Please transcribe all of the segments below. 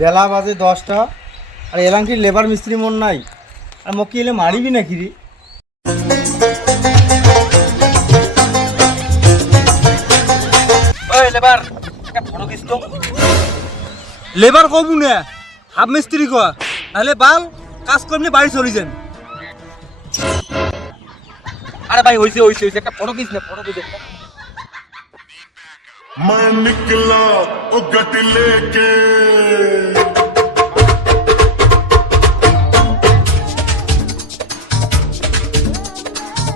বেলা বাজে দশটা। আর এলাম কি লেবার মিস্ত্রি মন নাই। আর মকি এলে মারিবি নাকি রে? ওই লেবার লেবার কবু না হাফ মিস্ত্রি কয়া। নাহলে বাল কাজ করবি বাড়ি চলে যান। আরে ভাই হইছে হইছে হইছে একটা ফটো খিচ না ফটো একটা। मैं निकला ओ गट लेके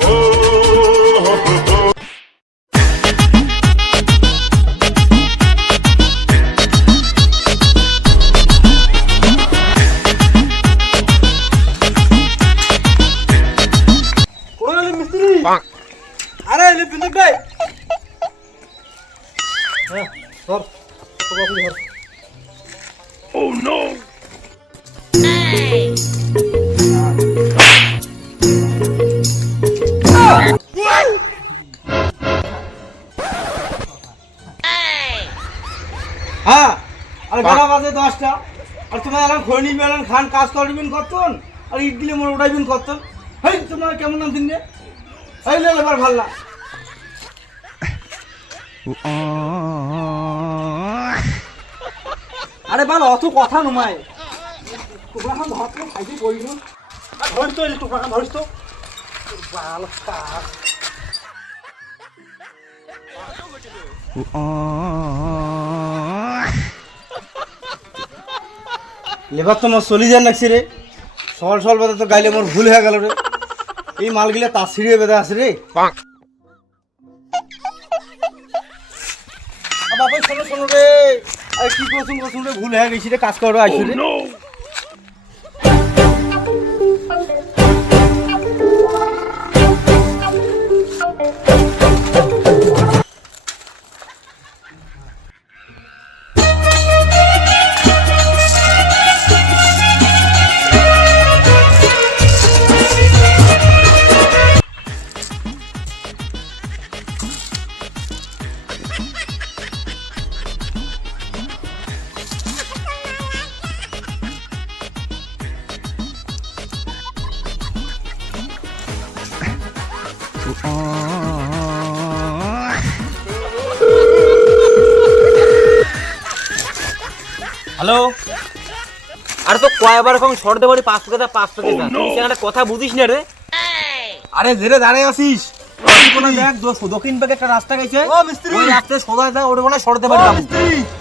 ओ हो हो हो কোন মিস্ত্রি আরে এলে বিন্দুক ভাই হ্যাঁ ধর ধর হ্যাঁ আর বেলা বাজে দশটা। আর তোমার এলাম খৈনি মেলান খান কাজ করবিন করতন আর ইট দিলে মোর উঠাইবিন করতন হেই তোমার কেমন নাম দিন রে? এই লে এবার ভালো না আরে বাল, অত কথা নমায়। টুকরাখান ধর তো বাল চলি যান লাগছে রে। সল সল বেদা তো গাইলে মোর ভুল হয়ে গেল রে। এই মালগুলা সিঁড়িয়ে বেদা আছে রে। বাবা শোনো শোনো রে। আর কি করছুন করছুন রে ভুল হয়ে গেছি রে কাজ করো আইসি হ্যালো? আরে তো কয়বার এখন শর্ট দেবারি পাঁচ টাকা পাঁচ টাকা তুই একটা কথা বুঝিস না রে? আরে জেরে দাঁড়ায় আছিস। কোন দেখ দো- দক্ষিণ পাকে একটা রাস্তা গেছে। ও মিস্ত্রি! ওই রাস্তায় সোজা যা ওটা কোনো দেবারি ও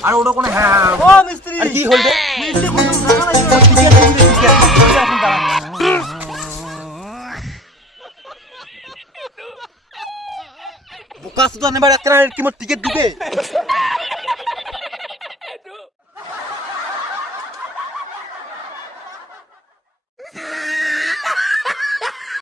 আর ওটা কোনো হ্যাঁ। ও মিস্ত্রি! আর কি হল রে? বোকা সুদা নেবার একটা টিকিট দিবে।